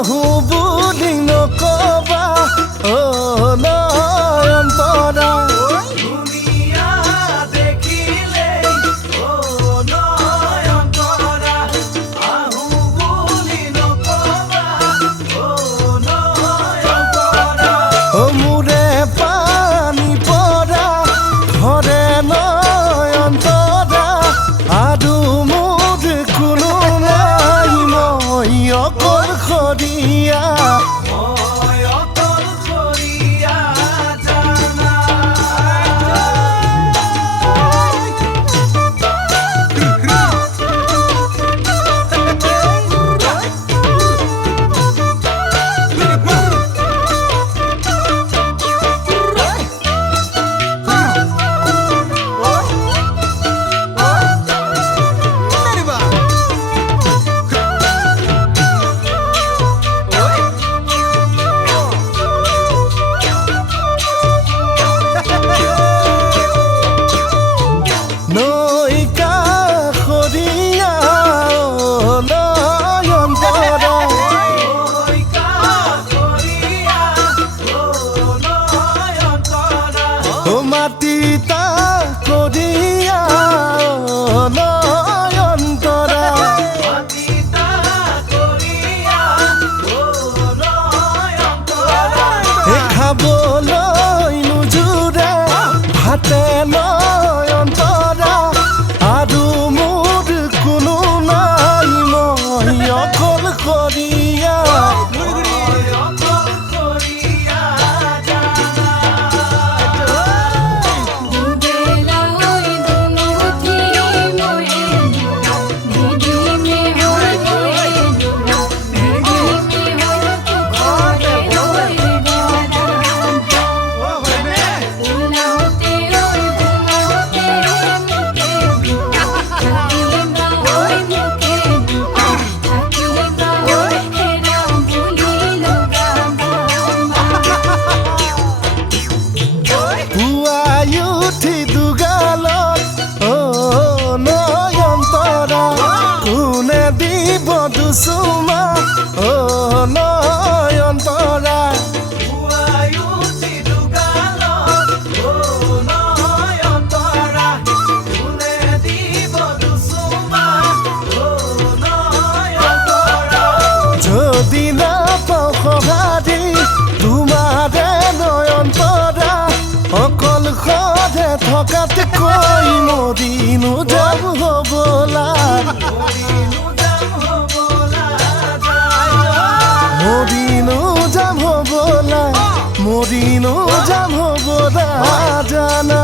আহো বুলি নকবা অ নয়নতৰা দুনিয়া দেখিলে ও নয়নতৰা আহো বুলি নকবা ও নয়নতৰা ও মোৰে পানী পৰা ধৰে নয়নতৰা আৰু মোৰ কোনো নাই মই অকলশৰীয়া মই অকলশৰীয়া জানা নৈ কাষৰীয়া নয়নতৰা ঐ কাষৰীয়া ও নয়নতৰা ও মাটি কাষৰীয়া নয়নতৰা মাটিতা কৰিয়া ও নয়নতৰা খাবলৈ নোজোৰে ভাতে নয়নতৰা আৰু মোৰ কোনো নাই মই অকলশৰীয়া মই অকলশৰীয়া জানা বেলা ওই দুমুঠি মোরে দিদি মে হয় মোরে দিদি মে হয় তোরে ওই দাদা উলাতে ওই ঘুমাতে মুখে থাকিবা ওই মুখে থাকিবা ওই হেরা ভুলিল গামা পুৱাই উঠি দুগালত অ নয়নতৰা কোনে দিব দুচুমা অ নয়নতৰা পুৱাই উঠি দুগালত ও নয়নতৰা কোনে দিব দুচুমা ও নয়নতৰা যদি নাপাওঁ সঁহাৰি তোমাৰে নয়নতৰা অকলশৰে থকাতকৈ মৰিনো যাম হ'বলা মৰিনো যাম হ'বলা জানা মৰিনো যাম হ'বলা মৰিনো যাম হ'বলা জানা